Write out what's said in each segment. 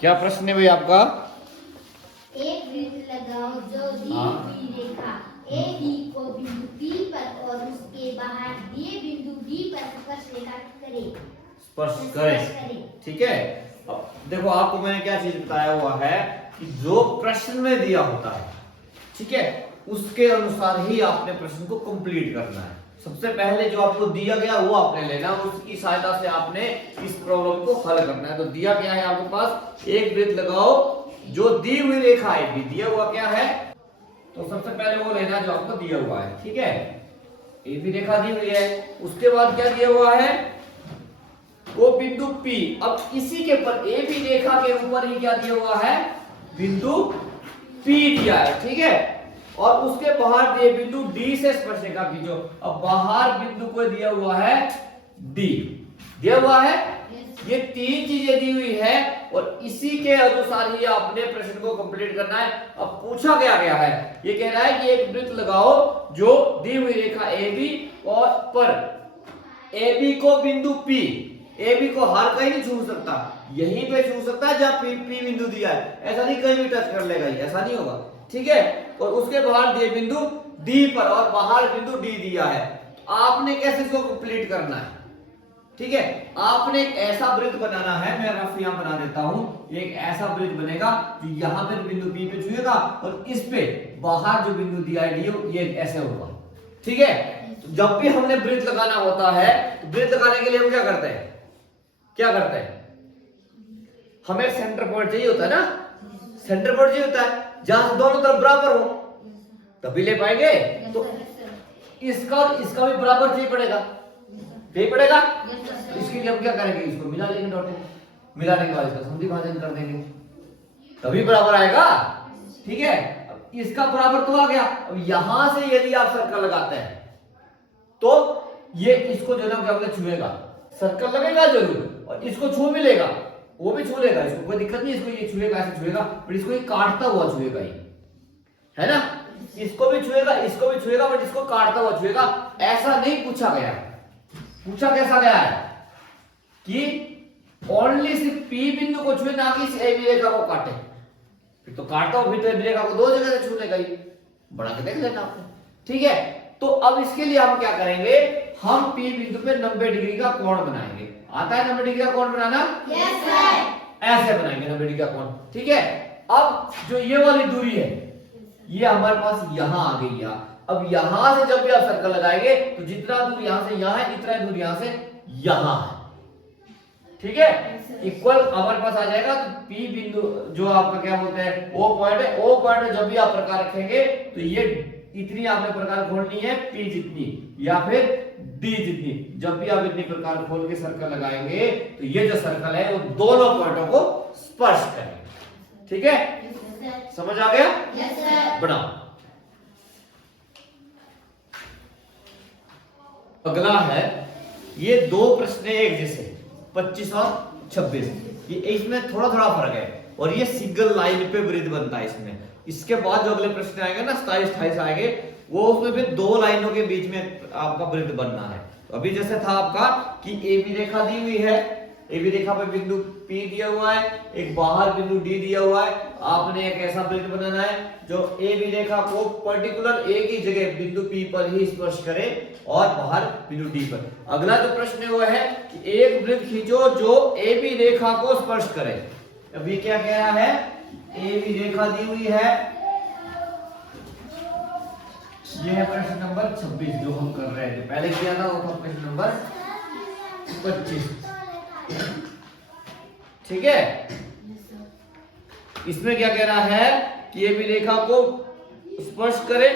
क्या प्रश्न है भाई आपका? एक वृत्त लगाओ जो दी हुई रेखा ए बी को बिंदु पी पर और उसके बाहर दिए बिंदु डी पर स्पर्श रेखा करे। स्पर्श करे, ठीक है। अब देखो आपको मैंने क्या चीज बताया हुआ है कि जो प्रश्न में दिया होता है, ठीक है, उसके अनुसार ही आपने प्रश्न को कंप्लीट करना है। सबसे पहले जो आपको दिया गया वो आपने लेना, उसकी सहायता से आपने इस प्रॉब्लम को हल करना है। तो दिया क्या है आपके पास, एक वृत्त लगाओ जो दी हुई रेखा है, भी दिया हुआ क्या है, तो सबसे पहले वो लेना जो आपको दिया हुआ है, ठीक है। ए भी रेखा दी हुई है, उसके बाद क्या दिया हुआ है, वो बिंदु P। अब इसी के ऊपर ए बी रेखा के ऊपर ही क्या दिया हुआ है, बिंदु P दिया है, ठीक है। और उसके बाहर दिए बिंदु D से स्पर्श रेखा खींचो। अब बाहर बिंदु को दिया हुआ है D, दिया हुआ है, ये तीन चीजें दी हुई है और इसी के अनुसार ही आपने प्रश्न को कंप्लीट करना है। अब पूछा गया है, ये कह रहा है कि एक वृत्त लगाओ जो दी हुई रेखा AB और पर AB को बिंदु P, AB को हर कहीं नहीं छू सकता, यहीं पे छू सकता है जहां P बिंदु दिया है, ऐसा नहीं कहीं भी टच कर लेगा, ये ऐसा नहीं होगा, ठीक है। और उसके बाहर दिए बिंदु D पर और बाहर बिंदु D दिया है। तो आपने कैसे इसको कंप्लीट करना है, ठीक है। आपने एक ऐसा वृत्त बनाना है, मैं रफ यहां बना देता हूं, एक ऐसा वृत्त बनेगा जो यहां पे बिंदु P पे छुएगा और इस पे बाहर जो बिंदु दिया है ये ऐसे होगा, ठीक है। तो जब भी हमने वृत्त लगाना होता है तो वृत्त लगाने के लिए हम क्या करते हैं, हमें सेंटर पॉइंट चाहिए होता है ना, सेंटर पॉइंट चाहिए होता है जहां दोनों तरफ बराबर हो तभी ले पाएंगे। तो इसका और इसका भी बराबर चाहिए पड़ेगा, इसके लिए हम क्या करेंगे, इसको मिला लेंगे, डॉट मिलाने के बाद इसका संधि भाजन कर देंगे तभी बराबर आएगा, ठीक है। अब इसका बराबर तो आ गया। अब यहां से यदि आप सर्कल लगाते हैं तो ये इसको जो ना क्या छुएगा, सर्कल लगेगा जरूर और इसको छू भी लेगा, वो भी छू लेगा, इसको कोई दिक्कत नहीं, इसको ये छुएगा, ऐसे छुएगा, पर इसको ये काटता हुआ छुएगा, ये है ना, इसको भी छुएगा बट इसको काटता हुआ छुएगा। ऐसा नहीं पूछा गया, पूछा कैसा गया है कि ओनली सिर्फ P बिंदु को छुए, ना कि इस AB रेखा को काटे। फिर तो काटता हो, फिर तो AB रेखा को दो जगह से छू लेगा, ये बढ़ा के देख लेना आपने, ठीक है। तो अब इसके लिए हम क्या करेंगे, हम P बिंदु पे 90 डिग्री का कोण बनाएंगे। आता है 90 डिग्री का कोण बनाना? Yes sir. ऐसे बनाएंगे 90 डिग्री का कोण, ठीक है। अब जो ये वाली दूरी है ये हमारे पास यहां आ गई है। अब यहां से जब भी आप सर्कल लगाएंगे तो जितना दूर यहां से यहां है इतना दूर यहां से यहां है, ठीक है, इक्वल हमारे पास आ जाएगा। तो P बिंदु जो आपका क्या बोलते हैं O पॉइंट है, O पॉइंट में जब भी आप प्रकार रखेंगे तो ये इतनी आपने प्रकार खोलनी है P जितनी या फिर D जितनी। जब भी आप इतनी प्रकार खोल के सर्कल लगाएंगे तो ये जो सर्कल है वो दोनों पॉइंटों को स्पर्श करेगा, ठीक है, समझ आ गया? Yes sir. बनाओ। अगला है ये दो प्रश्न एक जैसे 25 और 26, ये इसमें थोड़ा थोड़ा फर्क है और ये सिंगल लाइन पे वृत्त बनता है इसमें। इसके बाद जो अगले प्रश्न आएंगे ना 27 28 आएंगे, वो उसमें फिर दो लाइनों के बीच में आपका वृत्त बनना है। तो अभी जैसे था आपका कि AB रेखा दी हुई है, AB रेखा पे बिंदु P दिया हुआ है, एक बाहर बिंदु D दिया हुआ है, आपने एक ऐसा वृत्त बनाना है जो AB रेखा को पर्टिकुलर एक ही जगह बिंदु P पर ही स्पर्श करे और बाहर बिंदु D पर। अगला जो प्रश्न है वो है कि एक वृत्त खींचो जो AB रेखा को स्पर्श करे। अभी क्या कह रहा है, AB रेखा दी हुई है, यह है प्रश्न नंबर 26 जो हम कर रहे थे, पहले किया था वो था प्रश्न नंबर 25, ठीक है। इसमें क्या कह रहा है कि AB रेखा को स्पर्श करे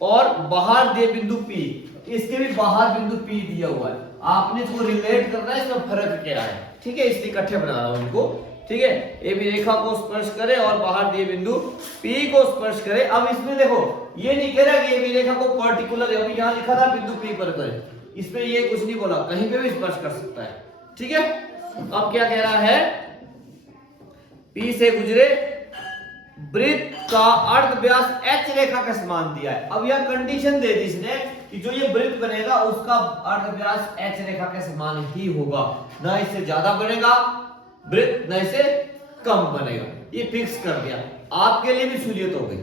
और बाहर दे बिंदु P, इसके भी बाहर बिंदु P दिया हुआ है, आपने इसको रिलेट करना है, इसमें फर्क क्या है, ठीक है, इसलिए इकट्ठे बना रहा हूं इनको, ठीक है। AB रेखा को स्पर्श करे और बाहर दिए बिंदु P को स्पर्श करे। अब इसमें देखो ये नहीं कह रहा कि AB रेखा को पर्टिकुलर, अभी यहां लिखा था बिंदु P पर करे, इसमें ये कुछ नहीं बोला, कहीं पे भी स्पर्श कर सकता है, ठीक है। अब क्या कह रहा है, P से गुजरे वृत्त का अर्ध व्यास H रेखा का समान दिया है। अब यह कंडीशन दे दी इसने कि जो ये वृत्त बनेगा उसका अर्ध व्यास H रेखा के समान ही होगा, ना इससे ज्यादा बनेगा वृत्त, ना इससे कम बनेगा। ये फिक्स कर दिया। आपके लिए भी सहूलियत हो गई।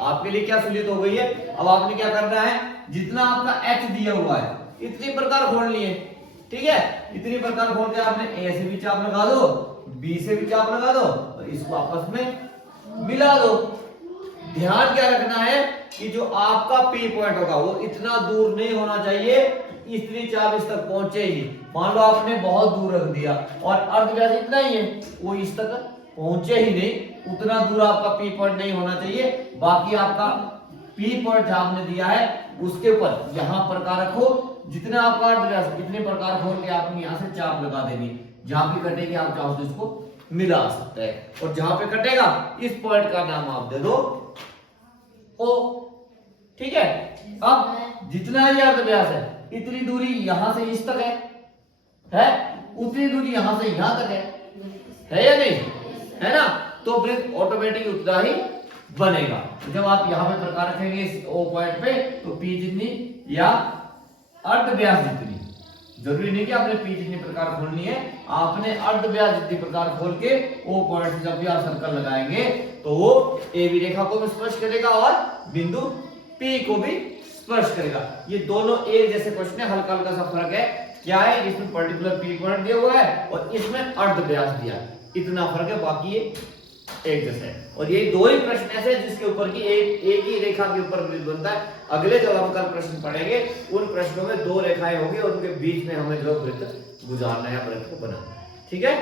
आपके लिए क्या सहूलियत हो गई है? अब आपने क्या करना है, जितना आपका h दिया हुआ है इतनी प्रकार खोलनी है। ठीक है, इतनी प्रकार खोल के आपने a से भी चाप लगा दो, b से भी चाप लगा दो और इसको आपस में मिला दो। ध्यान क्या रखना है कि जो आपका P पॉइंट होगा वो इतना दूर नहीं होना चाहिए, इतनी चाप इस तक पहुंचे ही। मान लो आपने बहुत दूर रख दिया और अर्धव्यास इतना ही है, वो इस तक पहुंचे ही नहीं, उतना दूर आपका P पॉइंट नहीं होना चाहिए। बाकी आपका P पॉइंट जहां आपने दिया है उसके ऊपर यहां प्रकार रखो, जितना आपका अर्धव्यास इतने प्रकार खोल के आपने यहां से चाप लगा देनी। जहां भी कटेगी आप चाहो तो इसको मिला सकते हैं और जहां पे कटेगा इस पॉइंट का नाम आप दे दो O। ठीक है, अब जितना ये अर्धव्यास है इतनी दूरी यहां से इस तक है उतनी दूरी यहां से यहां तक है या नहीं, है ना? तो वृत्त ऑटोमेटिक उतना ही बनेगा। जब आप यहां पे प्रकार रखेंगे इस O पॉइंट पे तो P जितनी या अर्धव्यास जितनी, जरूरी नहीं कि आपने P जितनी प्रकार खोलनी है, आपने अर्धव्यास जितनी प्रकार खोल के O पॉइंट से जब भी आप सर्कल लगाएंगे तो वो AB रेखा को भी स्पर्श करेगा और बिंदु P को भी स्पर्श करेगा। ये दोनों एक जैसे क्वेश्चन है, हल्का हल्का सा फर्क है। क्या है, इसमें पर्टिकुलर P पॉइंट दिया हुआ है और इसमें अर्धव्यास दिया है, इतना फर्क है, बाकी ये एक जैसा है। और ये दो ही प्रश्न ऐसे हैं जिसके ऊपर की एक ही रेखा के ऊपर वृत्त बनता है। अगले जब हम कल प्रश्न पढ़ेंगे उन प्रश्नों में दो रेखाएं होंगी और उनके बीच में हमें जो वृत्त गुजारना है, वृत्त को बनाना है। ठीक है।